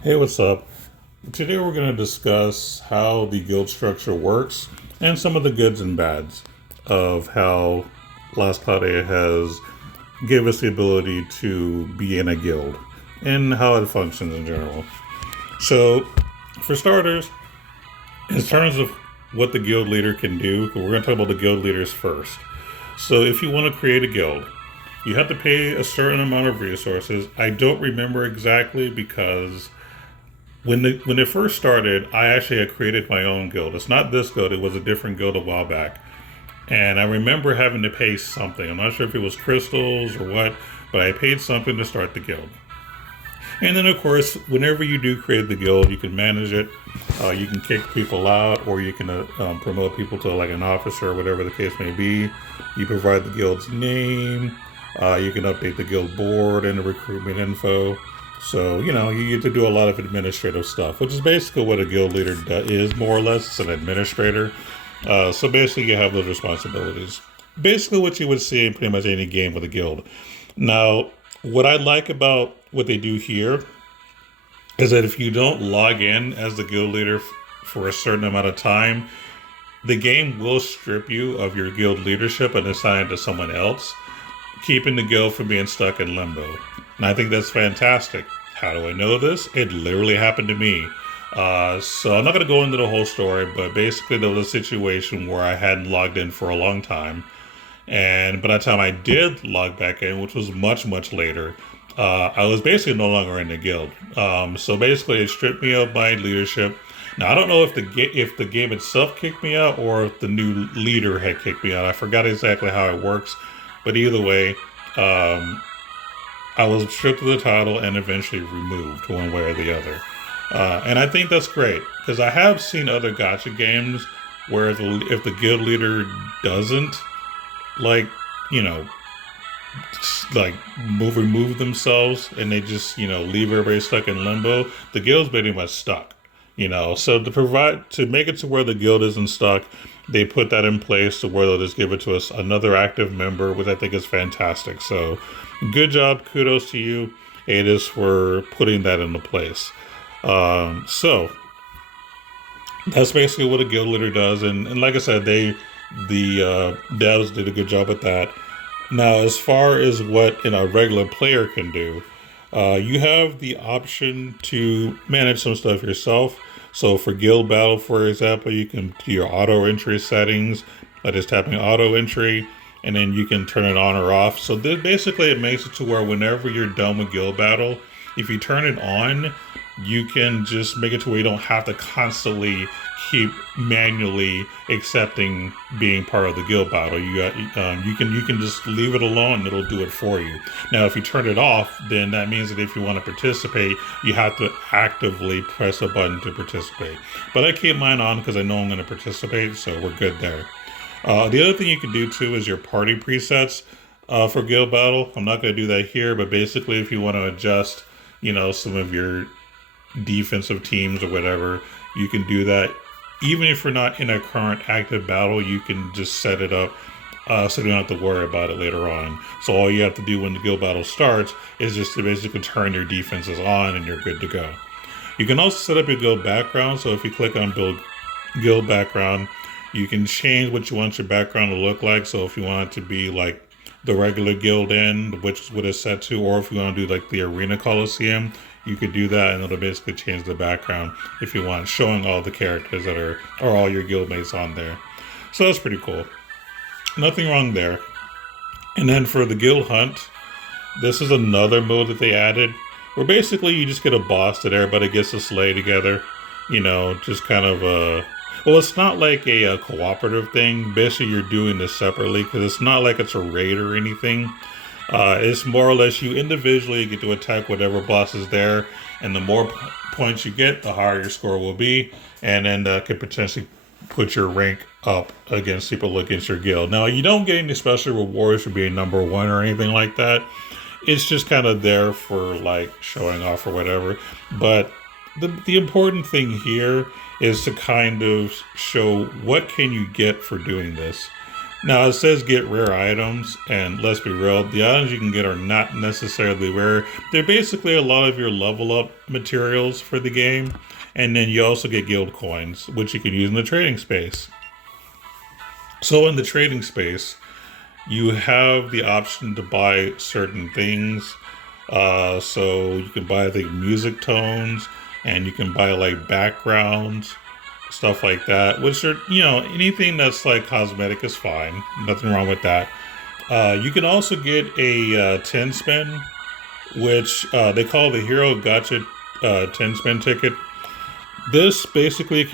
Hey, what's up? Today we're going to discuss how the guild structure works and some of the goods and bads of how Last Cloudia has gave us the ability to be in a guild and how it functions in general. So, for starters, in terms of what the guild leader can do, we're going to talk about the guild leaders first. So, if you want to create a guild, you have to pay a certain amount of resources. I don't remember exactly because when it first started, I actually had created my own guild. It's not this guild; it was a different guild a while back, and I remember having to pay something. I'm not sure if it was crystals or what, but I paid something to start the guild. And then, of course, whenever you do create the guild, you can manage it. You can kick people out, or you can promote people to like an officer, or whatever the case may be. You provide the guild's name. You can update the guild board and the recruitment info. So, you get to do a lot of administrative stuff, which is basically what a guild leader is, more or less. It's an administrator. So basically, you have those responsibilities. Basically, what you would see in pretty much any game with a guild. Now, what I like about what they do here is that if you don't log in as the guild leader for a certain amount of time, the game will strip you of your guild leadership and assign it to someone else, keeping the guild from being stuck in limbo. And I think that's fantastic. How do I know this? It literally happened to me. So I'm not going to go into the whole story, but basically there was a situation where I hadn't logged in for a long time. And by the time I did log back in, which was much, much later, I was basically no longer in the guild. So basically it stripped me of my leadership. Now I don't know if the game itself kicked me out or if the new leader had kicked me out. I forgot exactly how it works, but either way, I was stripped of the title and eventually removed one way or the other. And I think that's great because I have seen other gacha games where if the guild leader doesn't like you know like remove themselves and they just leave everybody stuck in limbo, the guild's pretty much stuck. So to make it to where the guild isn't stuck, they put that in place to where they'll just give it to us another active member, which I think is fantastic. So good job, kudos to you, Adis, for putting that into place. So that's basically what a guild leader does, and like I said, the devs did a good job with that. Now, as far as what a regular player can do, you have the option to manage some stuff yourself. So for guild battle, for example, you can do your auto entry settings by just tapping auto entry, and then you can turn it on or off. So basically it makes it to where whenever you're done with guild battle, if you turn it on, you can just make it to where you don't have to constantly keep manually accepting being part of the guild battle. You can just leave it alone and it'll do it for you. Now, if you turn it off, then that means that if you want to participate, you have to actively press a button to participate. But I keep mine on because I know I'm going to participate, so we're good there. The other thing you can do too is your party presets for guild battle. I'm not going to do that here, but basically, if you want to adjust, some of your defensive teams or whatever, you can do that. Even if you're not in a current active battle, you can just set it up so you don't have to worry about it later on. So all you have to do when the guild battle starts is just to basically turn your defenses on and you're good to go. You can also set up your guild background. So if you click on build guild background, you can change what you want your background to look like. So if you want it to be like the regular guild end, which is what it's set to, or if you want to do like the arena coliseum, you could do that and it'll basically change the background if you want, showing all the characters that are all your guildmates on there. So that's pretty cool. Nothing wrong there. And then for the guild hunt, this is another mode that they added where basically you just get a boss that everybody gets to slay together. Just kind of well, it's not like a cooperative thing. Basically, you're doing this separately because it's not like it's a raid or anything. It's more or less you individually get to attack whatever boss is there, and the more points you get, the higher your score will be, and then that could potentially put your rank up against people against your guild. Now, you don't get any special rewards for being number one or anything like that. It's just kind of there for like showing off or whatever. But the important thing here is to kind of show what can you get for doing this. Now it says get rare items, and let's be real, the items you can get are not necessarily rare. They're basically a lot of your level up materials for the game, and then you also get guild coins, which you can use in the trading space. So in the trading space, you have the option to buy certain things. So you can buy the music tones, and you can buy like backgrounds, stuff like that. Which are, anything that's like cosmetic is fine. Nothing wrong with that. You can also get a 10 spin, which they call the Hero Gotcha 10 spin ticket. This basically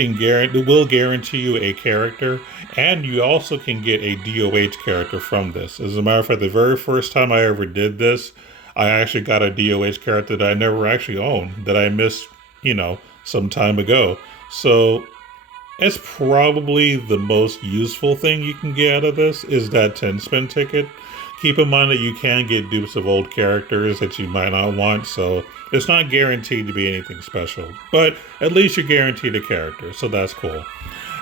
will guarantee you a character, and you also can get a DOH character from this. As a matter of fact, the very first time I ever did this, I actually got a DOH character that I never actually owned, that I missed, some time ago. So it's probably the most useful thing you can get out of this is that 10 spin ticket. Keep in mind that you can get dupes of old characters that you might not want, so it's not guaranteed to be anything special. But at least you're guaranteed a character, so that's cool.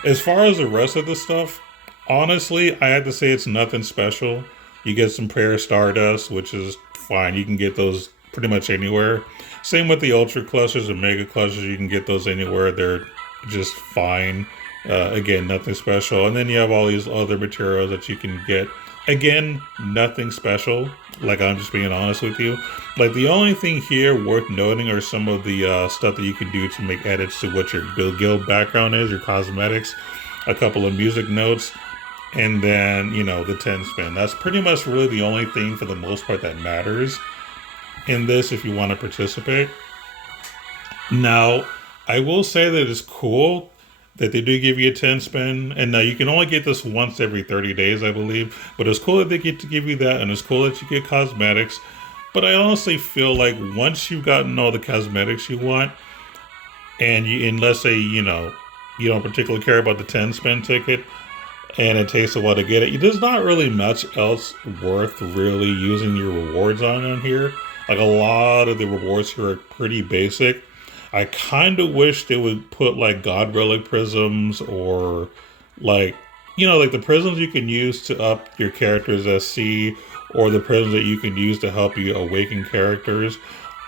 As far as the rest of the stuff, honestly, I have to say it's nothing special. You get some Prayer Stardust, which is fine. You can get those pretty much anywhere. Same with the Ultra Clusters and Mega Clusters. You can get those anywhere. They're just fine. Again, nothing special. And then you have all these other materials that you can get. Again, nothing special. Like, I'm just being honest with you. Like, the only thing here worth noting are some of the stuff that you can do to make edits to what your guild background is, your cosmetics, a couple of music notes, and then, the 10 spin. That's pretty much really the only thing for the most part that matters in this if you want to participate. Now, I will say that it's cool that they do give you a 10 spin, and now you can only get this once every 30 days, I believe, but it's cool that they get to give you that, and it's cool that you get cosmetics. But I honestly feel like once you've gotten all the cosmetics you want, and let's say, you don't particularly care about the 10 spin ticket, and it takes a while to get it, there's not really much else worth really using your rewards on here. Like, a lot of the rewards here are pretty basic. I kind of wish they would put like God Relic prisms, or like the prisms you can use to up your character's SC, or the prisms that you can use to help you awaken characters.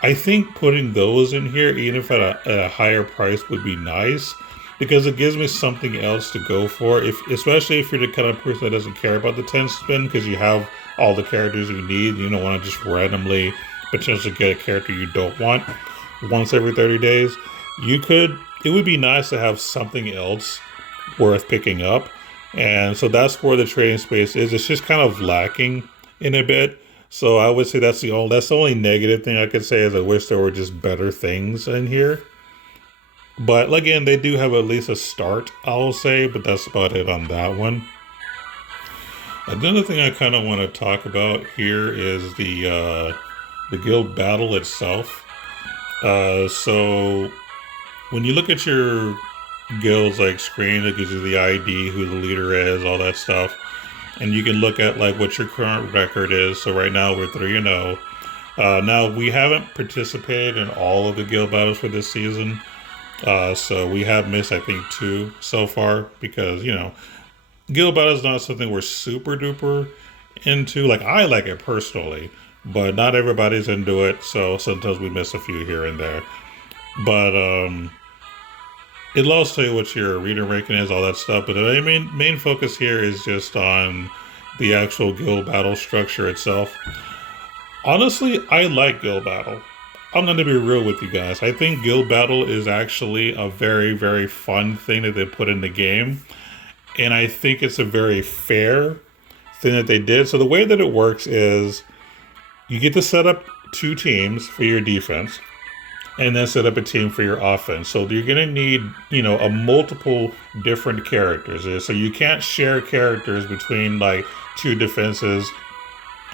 I think putting those in here, even if at a higher price, would be nice, because it gives me something else to go for. Especially if you're the kind of person that doesn't care about the 10 spin, because you have all the characters you need. You don't want to just randomly potentially get a character you don't want once every 30 days. It would be nice to have something else worth picking up. And so that's where the trading space is. It's just kind of lacking in a bit. So I would say that's the only negative thing I could say, is I wish there were just better things in here. But again, they do have at least a start, I'll say, but that's about it on that one. Another thing I kind of want to talk about here is the guild battle itself. So when you look at your guild's like screen, it gives you the ID, who the leader is, all that stuff, and you can look at like what your current record is. So right now we're 3-0. Now we haven't participated in all of the guild battles for this season, so we have missed I think 2 so far, because guild battle is not something we're super duper into. Like, I like it personally, but not everybody's into it, so sometimes we miss a few here and there. But it'll also tell you what your arena ranking is, all that stuff. But the main focus here is just on the actual guild battle structure itself. Honestly, I like guild battle. I'm going to be real with you guys. I think guild battle is actually a very, very fun thing that they put in the game. And I think it's a very fair thing that they did. So the way that it works is, you get to set up 2 teams for your defense, and then set up a team for your offense. So you're going to need, a multiple different characters. So you can't share characters between like 2 defenses,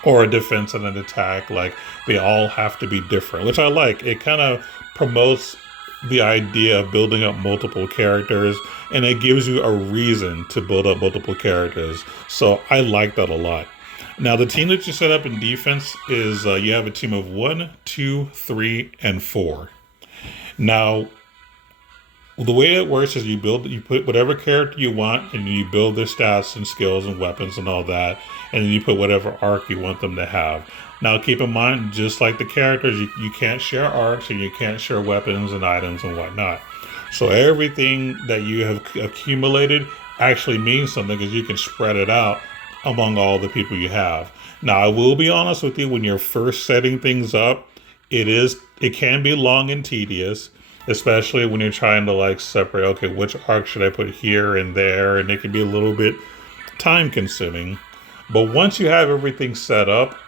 or a defense and an attack. Like, they all have to be different, which I like. It kind of promotes the idea of building up multiple characters, and it gives you a reason to build up multiple characters. So I like that a lot. Now, the team that you set up in defense is you have a team of 1, 2, 3, and 4. Now, the way it works is you put whatever character you want, and you build their stats and skills and weapons and all that, and then you put whatever arc you want them to have. Now, keep in mind, just like the characters, you can't share arcs and you can't share weapons and items and whatnot. So everything that you have accumulated actually means something, because you can spread it out among all the people you have. Now, I will be honest with you, when you're first setting things up, it can be long and tedious, especially when you're trying to like separate, okay, which arc should I put here and there, and it can be a little bit time consuming. But once you have everything set up,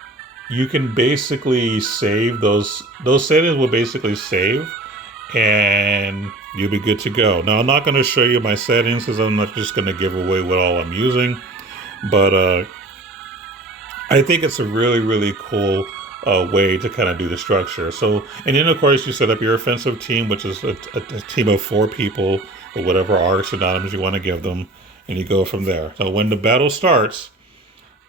you can basically save those settings will basically save, and you'll be good to go. Now, I'm not going to show you my settings because I'm not just going to give away what all I'm using, but I think it's a really, really cool way to kind of do the structure. So, and then of course you set up your offensive team, which is a team of 4 people, or whatever arcs and items you want to give them, and you go from there. So when the battle starts,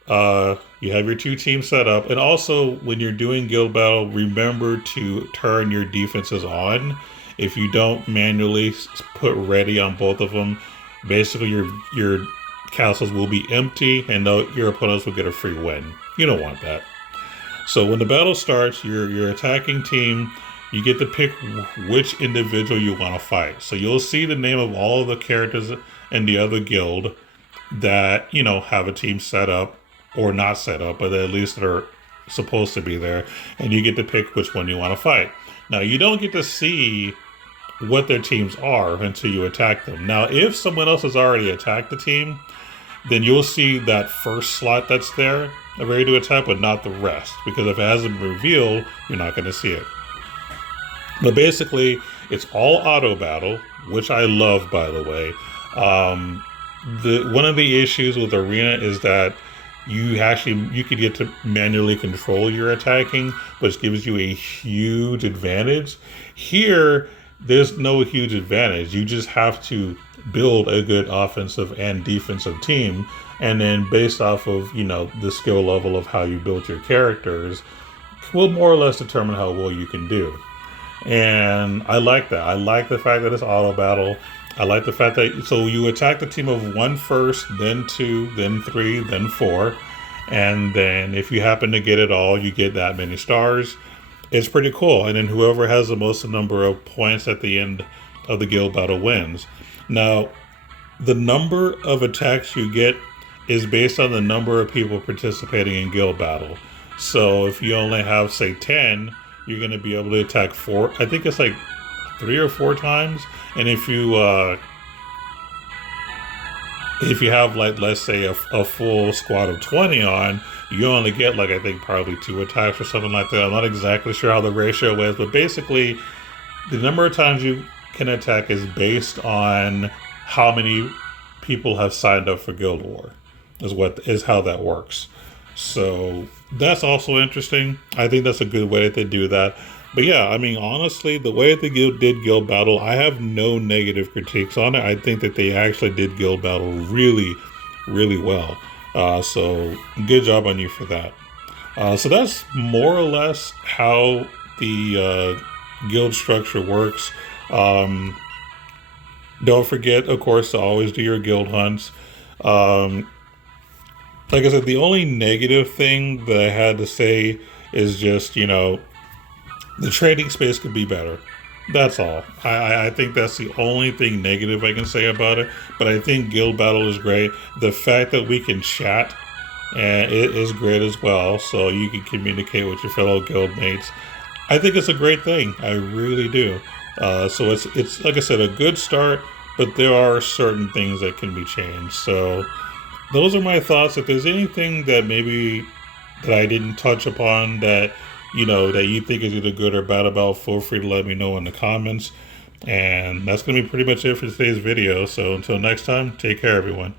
you have your 2 teams set up, and also when you're doing guild battle, remember to turn your defenses on. If you don't manually put ready on both of them, basically your castles will be empty, and your opponents will get a free win. You don't want that. So when the battle starts, your attacking team, you get to pick which individual you want to fight. So you'll see the name of all of the characters in the other guild that, have a team set up, or not set up, but at least they're supposed to be there, and you get to pick which one you want to fight. Now, you don't get to see what their teams are until you attack them. Now, if someone else has already attacked the team, then you'll see that first slot that's there, ready to attack, but not the rest, because if it hasn't been revealed, you're not going to see it. But basically, it's all auto battle, which I love, by the way. One of the issues with Arena is that you could get to manually control your attacking, which gives you a huge advantage. Here, there's no huge advantage. You just have to build a good offensive and defensive team, and then based off of the skill level of how you build your characters, will more or less determine how well you can do. And I like that. I like the fact that it's auto battle. I like the fact that so you attack the team of 1 first, then 2, then 3, then 4, and then if you happen to get it all, you get that many stars. It's pretty cool. And then whoever has the most number of points at the end of the guild battle wins. Now, the number of attacks you get is based on the number of people participating in guild battle. So if you only have, say, 10, you're going to be able to attack 4. I think it's like 3 or 4 times. And if you have, like, let's say a full squad of 20 on, you only get, like, I think probably 2 attacks or something like that. I'm not exactly sure how the ratio is, but basically the number of times you can attack is based on how many people have signed up for Guild War, is how that works. So that's also interesting. I think that's a good way that they do that. But yeah, I mean, honestly, the way the guild did guild battle, I have no negative critiques on it. I think that they actually did guild battle really, really well. So good job on you for that. So that's more or less how the guild structure works. Don't forget, of course, to always do your guild hunts. Like I said, the only negative thing that I had to say is just, the trading space could be better. That's all. I think that's the only thing negative I can say about it. But I think guild battle is great. The fact that we can chat, and it is great as well. So you can communicate with your fellow guild mates. I think it's a great thing. I really do. So it's like I said, a good start. But there are certain things that can be changed. So those are my thoughts. If there's anything that maybe that I didn't touch upon that that you think is either good or bad about, feel free to let me know in the comments. And that's going to be pretty much it for today's video. So until next time, take care, everyone.